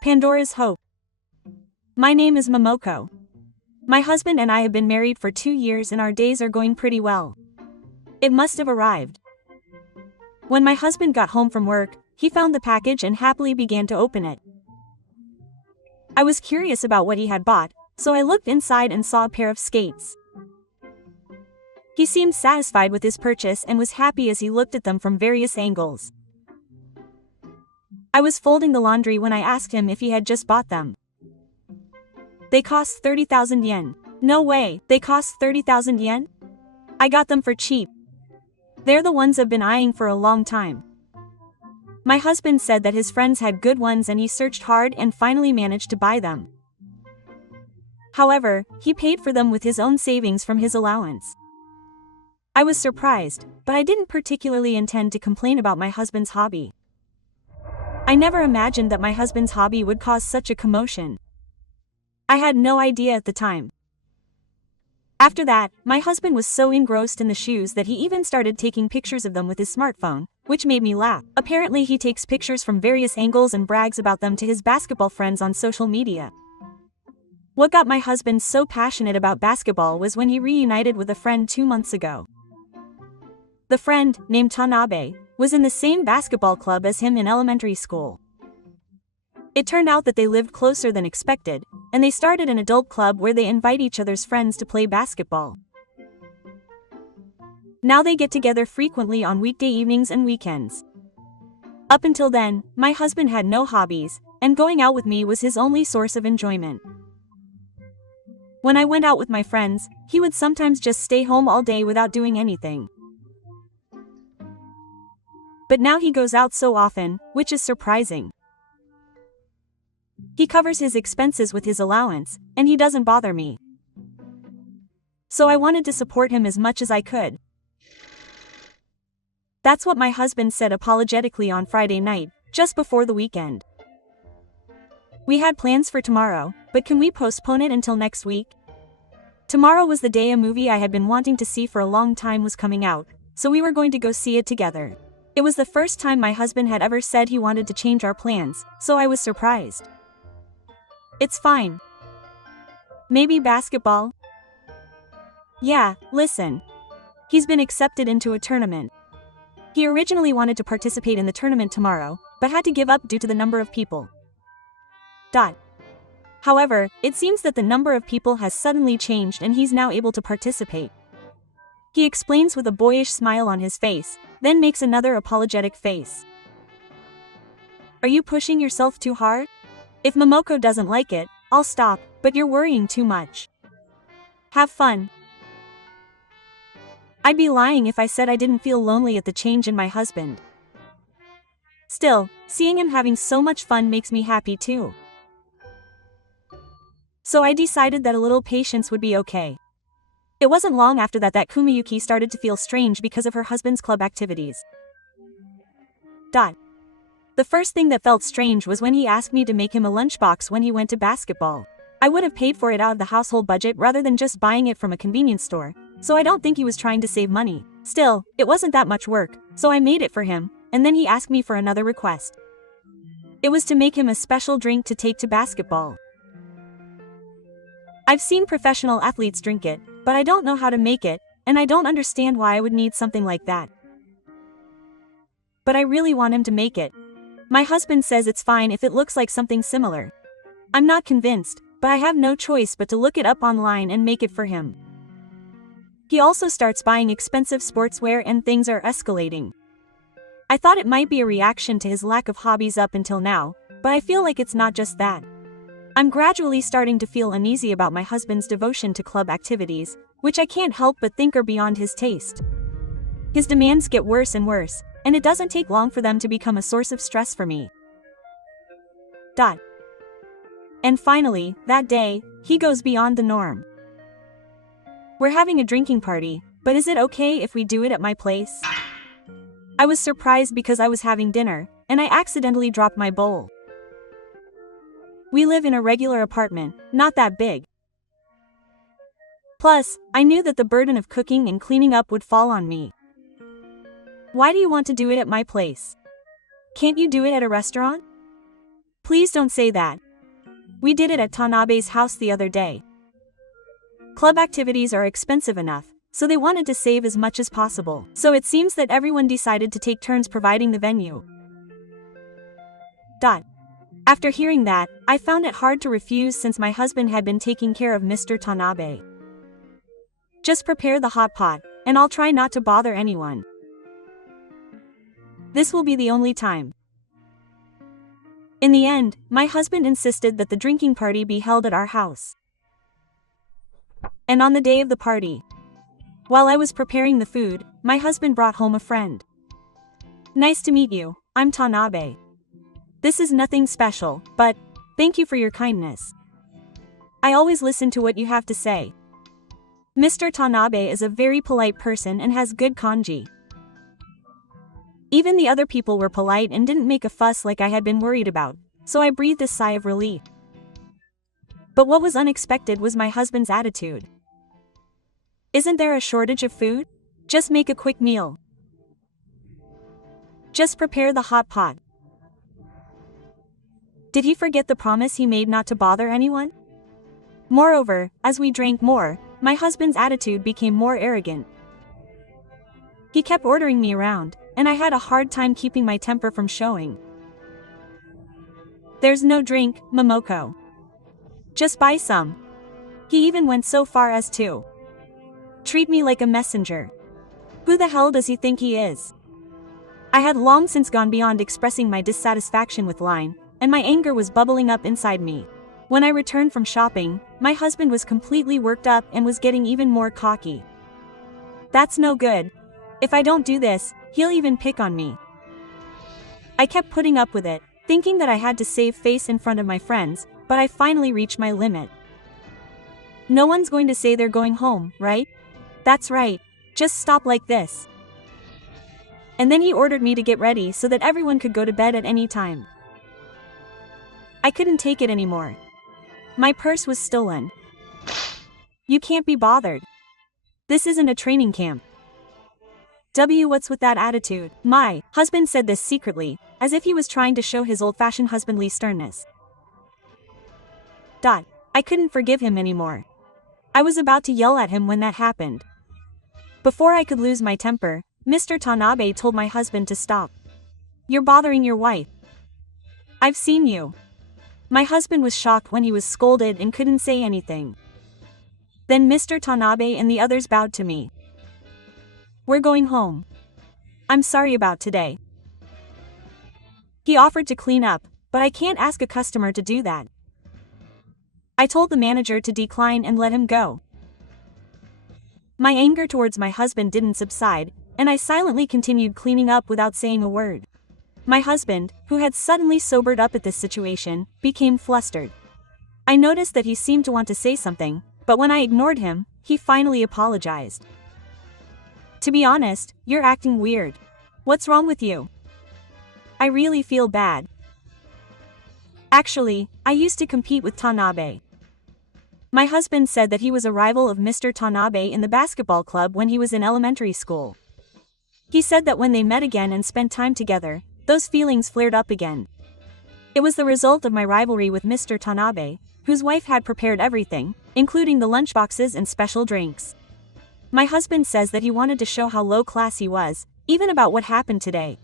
Pandora's Hope. My name is Momoko. My husband and I have been married for 2 years and our days are going pretty well. It must have arrived. When my husband got home from work, he found the package and happily began to open it. I was curious about what he had bought, so I looked inside and saw a pair of skates. He seemed satisfied with his purchase and was happy as he looked at them from various angles. I was folding the laundry when I asked him if he had just bought them. They cost 30,000 yen. No way, they cost 30,000 yen? I got them for cheap. They're the ones I've been eyeing for a long time. My husband said that his friends had good ones and he searched hard and finally managed to buy them. However, he paid for them with his own savings from his allowance. I was surprised, but I didn't particularly intend to complain about my husband's hobby. I never imagined that my husband's hobby would cause such a commotion. I had no idea at the time. After that, my husband was so engrossed in the shoes that he even started taking pictures of them with his smartphone, which made me laugh. Apparently he takes pictures from various angles and brags about them to his basketball friends on social media. What got my husband so passionate about basketball was when he reunited with a friend 2 months ago. The friend, named Tanabe, was in the same basketball club as him in elementary school. It turned out that they lived closer than expected, and they started an adult club where they invite each other's friends to play basketball. Now they get together frequently on weekday evenings and weekends. Up until then, my husband had no hobbies, and going out with me was his only source of enjoyment. When I went out with my friends, he would sometimes just stay home all day without doing anything. But now he goes out so often, which is surprising. He covers his expenses with his allowance, and he doesn't bother me. So I wanted to support him as much as I could. That's what my husband said apologetically on Friday night, just before the weekend. We had plans for tomorrow, but can we postpone it until next week? Tomorrow was the day a movie I had been wanting to see for a long time was coming out, so we were going to go see it together. It was the first time my husband had ever said he wanted to change our plans, so I was surprised. It's fine. Maybe basketball? Yeah, listen. He's been accepted into a tournament. He originally wanted to participate in the tournament tomorrow, but had to give up due to the number of people. However, it seems that the number of people has suddenly changed and he's now able to participate. He explains with a boyish smile on his face, then makes another apologetic face. Are you pushing yourself too hard? If Momoko doesn't like it, I'll stop, but you're worrying too much. Have fun. I'd be lying if I said I didn't feel lonely at the change in my husband. Still, seeing him having so much fun makes me happy too. So I decided that a little patience would be okay. It wasn't long after that Kumiyuki started to feel strange because of her husband's club activities. The first thing that felt strange was when he asked me to make him a lunchbox when he went to basketball. I would have paid for it out of the household budget rather than just buying it from a convenience store, so I don't think he was trying to save money. Still, it wasn't that much work, so I made it for him, and then he asked me for another request. It was to make him a special drink to take to basketball. I've seen professional athletes drink it, but I don't know how to make it, and I don't understand why I would need something like that. But I really want him to make it. My husband says it's fine if it looks like something similar. I'm not convinced, but I have no choice but to look it up online and make it for him. He also starts buying expensive sportswear and things are escalating. I thought it might be a reaction to his lack of hobbies up until now, but I feel like it's not just that. I'm gradually starting to feel uneasy about my husband's devotion to club activities, which I can't help but think are beyond his taste. His demands get worse and worse, and it doesn't take long for them to become a source of stress for me. And finally, that day, he goes beyond the norm. We're having a drinking party, but is it okay if we do it at my place? I was surprised because I was having dinner, and I accidentally dropped my bowl. We live in a regular apartment, not that big. Plus, I knew that the burden of cooking and cleaning up would fall on me. Why do you want to do it at my place? Can't you do it at a restaurant? Please don't say that. We did it at Tanabe's house the other day. Club activities are expensive enough, so they wanted to save as much as possible. So it seems that everyone decided to take turns providing the venue. After hearing that, I found it hard to refuse since my husband had been taking care of Mr. Tanabe. Just prepare the hot pot, and I'll try not to bother anyone. This will be the only time. In the end, my husband insisted that the drinking party be held at our house. And on the day of the party, while I was preparing the food, my husband brought home a friend. Nice to meet you, I'm Tanabe. This is nothing special, but thank you for your kindness. I always listen to what you have to say. Mr. Tanabe is a very polite person and has good kanji. Even the other people were polite and didn't make a fuss like I had been worried about, so I breathed a sigh of relief. But what was unexpected was my husband's attitude. Isn't there a shortage of food? Just make a quick meal. Just prepare the hot pot. Did he forget the promise he made not to bother anyone? Moreover, as we drank more, my husband's attitude became more arrogant. He kept ordering me around, and I had a hard time keeping my temper from showing. There's no drink, Momoko. Just buy some. He even went so far as to treat me like a messenger. Who the hell does he think he is? I had long since gone beyond expressing my dissatisfaction with Line, and my anger was bubbling up inside me. When I returned from shopping, my husband was completely worked up and was getting even more cocky. That's no good. If I don't do this, he'll even pick on me. I kept putting up with it, thinking that I had to save face in front of my friends, but I finally reached my limit. No one's going to say they're going home, right? That's right. Just stop like this. And then he ordered me to get ready so that everyone could go to bed at any time. I couldn't take it anymore. My purse was stolen. You can't be bothered. This isn't a training camp. What's with that attitude? My husband said this secretly, as if he was trying to show his old-fashioned husbandly sternness. I couldn't forgive him anymore. I was about to yell at him when that happened. Before I could lose my temper, Mr. Tanabe told my husband to stop. You're bothering your wife. I've seen you. My husband was shocked when he was scolded and couldn't say anything. Then Mr. Tanabe and the others bowed to me. We're going home. I'm sorry about today. He offered to clean up, but I can't ask a customer to do that. I told the manager to decline and let him go. My anger towards my husband didn't subside, and I silently continued cleaning up without saying a word. My husband, who had suddenly sobered up at this situation, became flustered. I noticed that he seemed to want to say something, but when I ignored him, he finally apologized. To be honest, you're acting weird. What's wrong with you? I really feel bad. Actually, I used to compete with Tanabe. My husband said that he was a rival of Mr. Tanabe in the basketball club when he was in elementary school. He said that when they met again and spent time together, those feelings flared up again. It was the result of my rivalry with Mr. Tanabe, whose wife had prepared everything, including the lunchboxes and special drinks. My husband says that he wanted to show how low class he was, even about what happened today.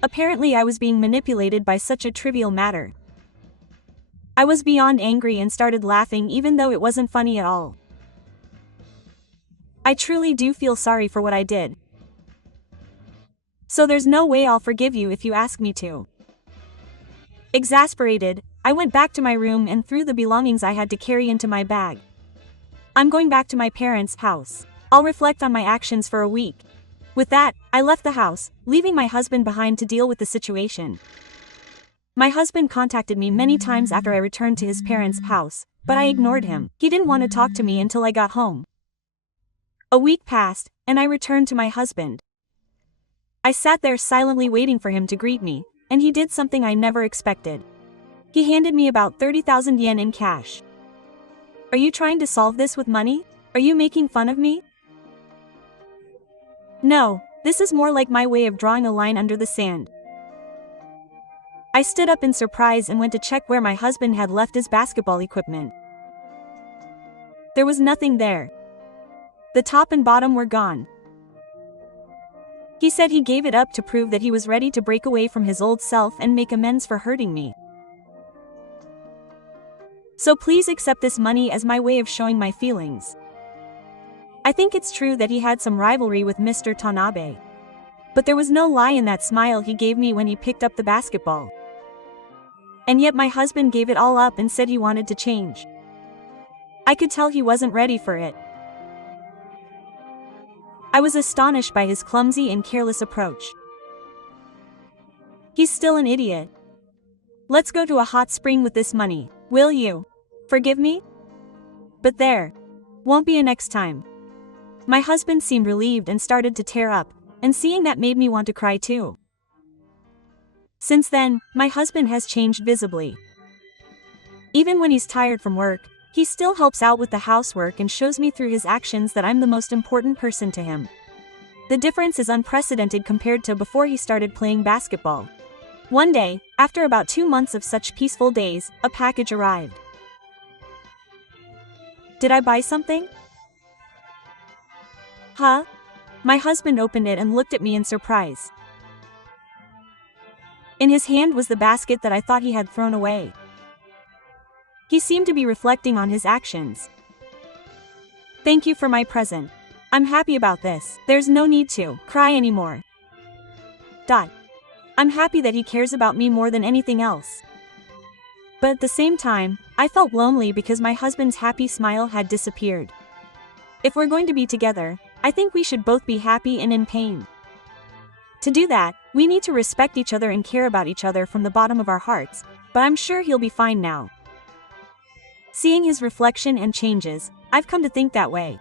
Apparently I was being manipulated by such a trivial matter. I was beyond angry and started laughing even though it wasn't funny at all. I truly do feel sorry for what I did. So there's no way I'll forgive you if you ask me to. Exasperated, I went back to my room and threw the belongings I had to carry into my bag. I'm going back to my parents' house. I'll reflect on my actions for a week. With that, I left the house, leaving my husband behind to deal with the situation. My husband contacted me many times after I returned to his parents' house, but I ignored him. He didn't want to talk to me until I got home. A week passed, and I returned to my husband. I sat there silently waiting for him to greet me, and he did something I never expected. He handed me about 30,000 yen in cash. Are you trying to solve this with money? Are you making fun of me? No, this is more like my way of drawing a line under the sand. I stood up in surprise and went to check where my husband had left his basketball equipment. There was nothing there. The top and bottom were gone. He said he gave it up to prove that he was ready to break away from his old self and make amends for hurting me. So please accept this money as my way of showing my feelings. I think it's true that he had some rivalry with Mr. Tanabe. But there was no lie in that smile he gave me when he picked up the basketball. And yet my husband gave it all up and said he wanted to change. I could tell he wasn't ready for it. I was astonished by his clumsy and careless approach. He's still an idiot. Let's go to a hot spring with this money, will you? Forgive me? But there. Won't be a next time. My husband seemed relieved and started to tear up, and seeing that made me want to cry too. Since then, my husband has changed visibly. Even when he's tired from work, he still helps out with the housework and shows me through his actions that I'm the most important person to him. The difference is unprecedented compared to before he started playing basketball. One day, after about 2 months of such peaceful days, a package arrived. Did I buy something? Huh? My husband opened it and looked at me in surprise. In his hand was the basket that I thought he had thrown away. He seemed to be reflecting on his actions. Thank you for my present. I'm happy about this. There's no need to cry anymore. I'm happy that he cares about me more than anything else. But at the same time, I felt lonely because my husband's happy smile had disappeared. If we're going to be together, I think we should both be happy and in pain. To do that, we need to respect each other and care about each other from the bottom of our hearts, but I'm sure he'll be fine now. Seeing his reflection and changes, I've come to think that way.